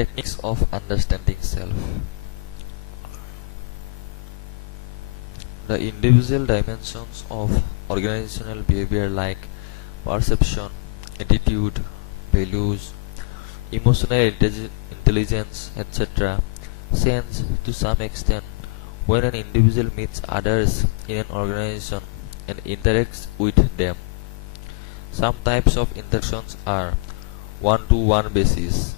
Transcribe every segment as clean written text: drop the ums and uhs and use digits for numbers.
Techniques of understanding self. The individual dimensions of organizational behavior like perception, attitude, values, emotional intelligence, etc. change to some extent when an individual meets others in an organization and interacts with them. Some types of interactions are one-to-one basis,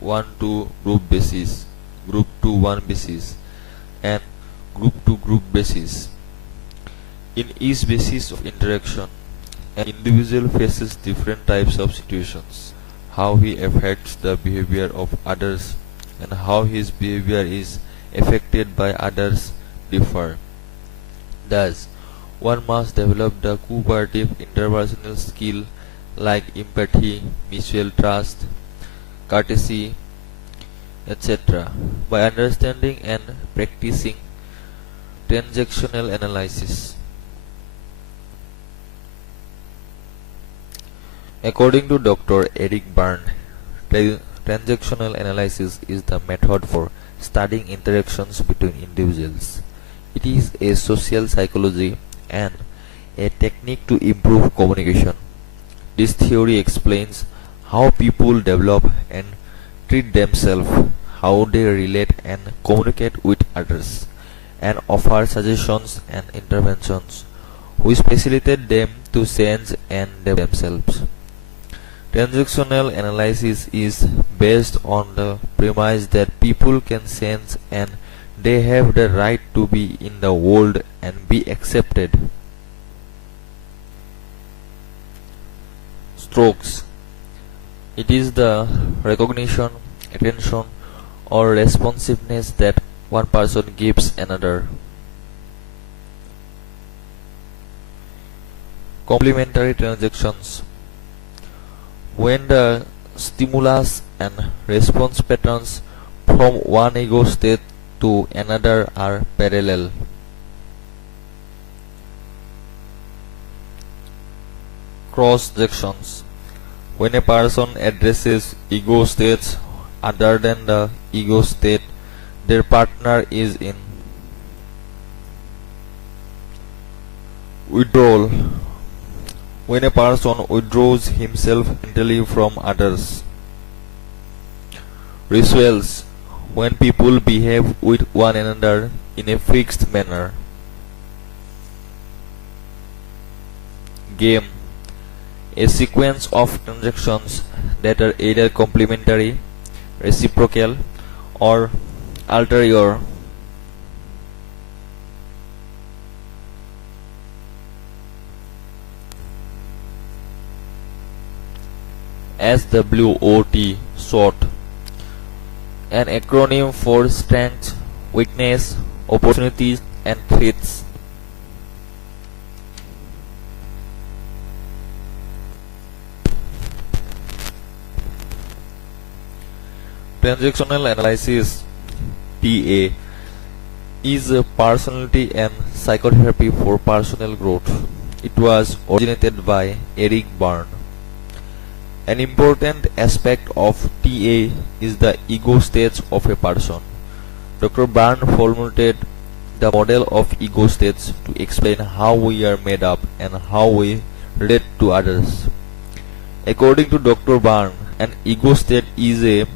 one-to-group basis, group-to-one basis, and group-to-group basis. In each basis of interaction, an individual faces different types of situations. How he affects the behavior of others and how his behavior is affected by others differ. Thus, one must develop the cooperative interpersonal skill like empathy, mutual trust, courtesy, etc. by understanding and practicing transactional analysis. According to Dr. Eric Berne, transactional analysis is the method for studying interactions between individuals. It is a social psychology and a technique to improve communication. This theory explains how people develop and treat themselves, how they relate and communicate with others, and offer suggestions and interventions which facilitate them to change and develop themselves. Transactional analysis is based on the premise that people can change and they have the right to be in the world and be accepted. Strokes. It is the recognition, attention, or responsiveness that one person gives another. Complementary transactions. When the stimulus and response patterns from one ego state to another are parallel. Cross-sections. When a person addresses ego states other than the ego state their partner is in. Withdrawal. When a person withdraws himself mentally from others. Rituals. When people behave with one another in a fixed manner. Game. A sequence of transactions that are either complementary, reciprocal, or ulterior. SWOT, SWOT, an acronym for strengths, weakness, opportunities, and threats. Transactional Analysis (TA) is a personality and psychotherapy for personal growth. It was originated by Eric Berne. An important aspect of TA is the ego states of a person. Dr. Berne formulated the model of ego states to explain how we are made up and how we relate to others. According to Dr. Berne, an ego state is a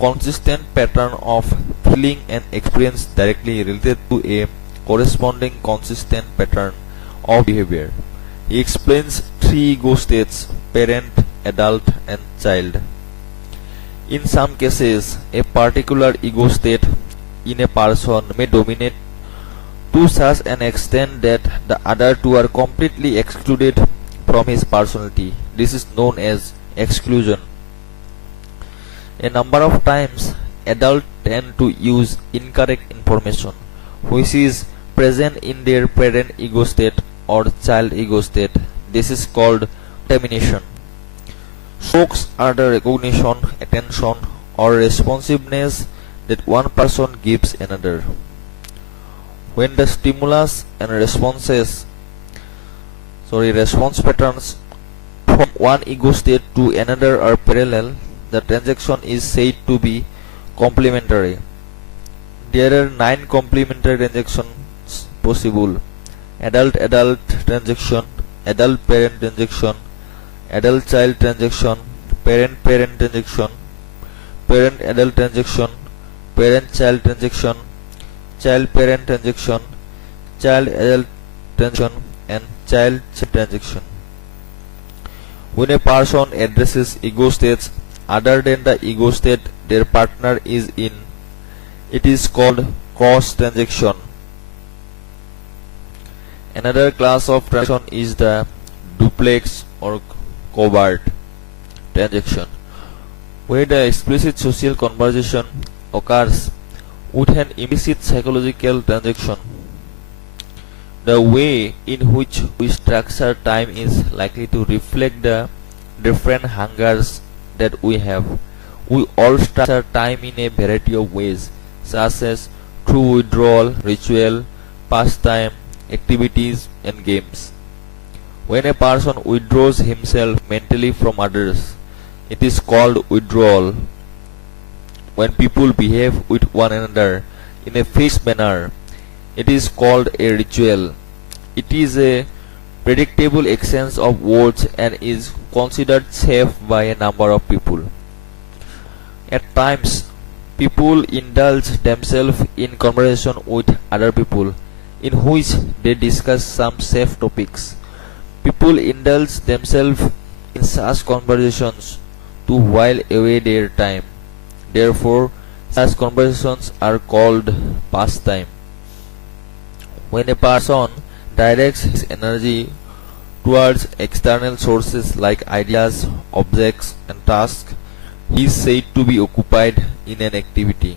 consistent pattern of feeling and experience directly related to a corresponding consistent pattern of behavior. He explains three ego states: parent, adult, and child. In some cases, a particular ego state in a person may dominate to such an extent that the other two are completely excluded from his personality. This is known as exclusion. A number of times, adults tend to use incorrect information which is present in their parent ego state or child ego state. This is called contamination. Strokes are the recognition, attention, or responsiveness that one person gives another. When the stimulus and response patterns from one ego state to another are parallel, the transaction is said to be Complementary. There are 9 complementary transactions possible: adult-adult transaction, adult-parent transaction, adult-child transaction, parent-parent transaction, parent-adult transaction, parent-child transaction, child-parent transaction, child-adult transaction, and child-child transaction. When a person addresses ego states other than the ego state their partner is in, it is called cross transaction. Another class of transaction is the duplex or covert transaction, where the explicit social conversation occurs with an implicit psychological transaction. The way in which we structure time is likely to reflect the different hungers that we have. We all structure time in a variety of ways, such as through withdrawal, ritual, pastime, activities, and games. When a person withdraws himself mentally from others, it is called withdrawal. When people behave with one another in a fixed manner, it is called a ritual. It is a predictable exchange of words and is considered safe by a number of people. At times, people indulge themselves in conversation with other people in which they discuss some safe topics. People indulge themselves in such conversations to while away their time. Therefore, such conversations are called pastime. When a person directs his energy towards external sources like ideas, objects, and tasks, he is said to be occupied in an activity.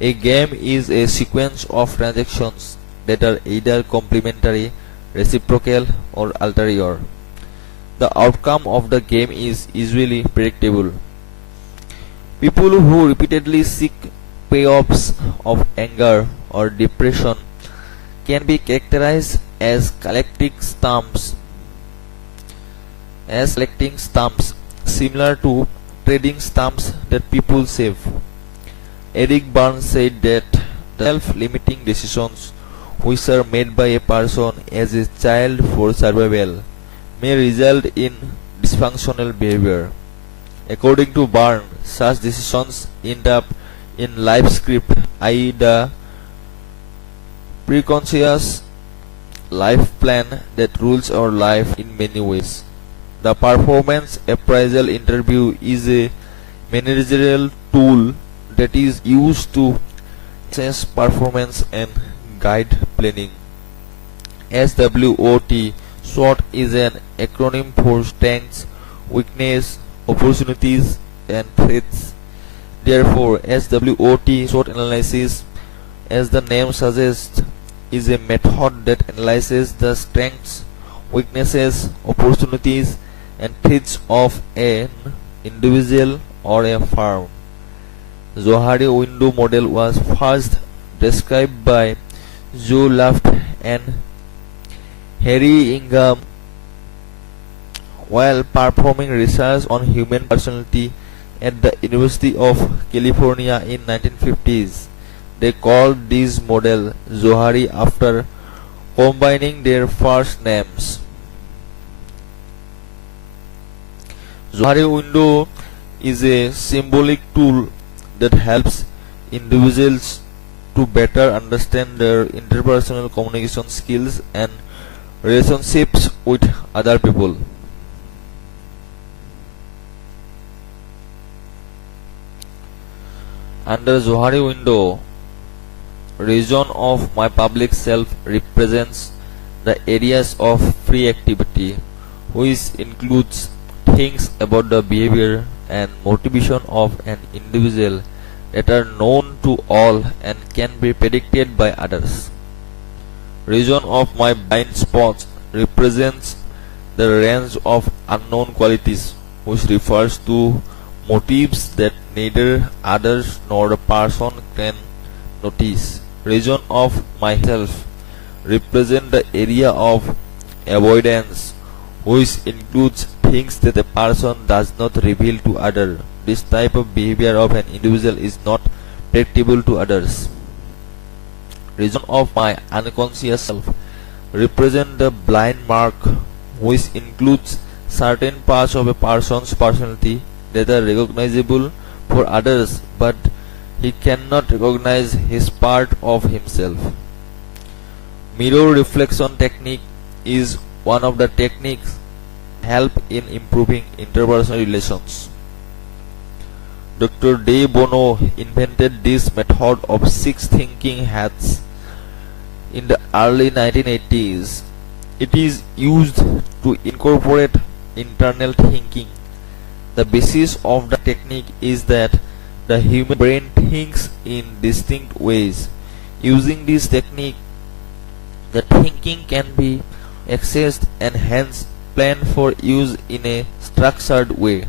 A game is a sequence of transactions that are either complementary, reciprocal, or ulterior. The outcome of the game is usually predictable. People who repeatedly seek payoffs of anger or depression can be characterized as collecting stamps, similar to trading stamps that people save. Eric Barnes said that the self-limiting decisions which are made by a person as a child for survival may result in dysfunctional behavior. According to Barnes, such decisions end up in life script, i.e. the preconscious life plan that rules our life in many ways. The performance appraisal interview is a managerial tool that is used to assess performance and guide planning. SWOT SWOT is an acronym for strengths, weakness, opportunities, and threats. Therefore, SWOT analysis, as the name suggests, is a method that analyzes the strengths, weaknesses, opportunities, and threats of an individual or a firm. Johari window model was first described by Joe Luft and Harry Ingham while performing research on human personality at the University of California in 1950s. They called this model Johari after combining their first names. Johari window is a symbolic tool that helps individuals to better understand their interpersonal communication skills and relationships with other people. Under Johari window, region of my public self represents the areas of free activity, which includes things about the behavior and motivation of an individual that are known to all and can be predicted by others. Region of my blind spots represents the range of unknown qualities, which refers to motives that neither others nor the person can notice. Region of myself represent the area of avoidance, which includes things that a person does not reveal to others, this type of behavior of an individual is not predictable to others. Region of my unconscious self represent the blind mark, which includes certain parts of a person's personality that are recognizable for others, but he cannot recognize his part of himself. Mirror reflection technique is one of the techniques help in improving interpersonal relations. Dr. De Bono invented this method of 6 thinking hats in the early 1980s. It is used to incorporate internal thinking. The basis of the technique is that the human brain thinks in distinct ways. Using this technique, the thinking can be accessed and hence planned for use in a structured way.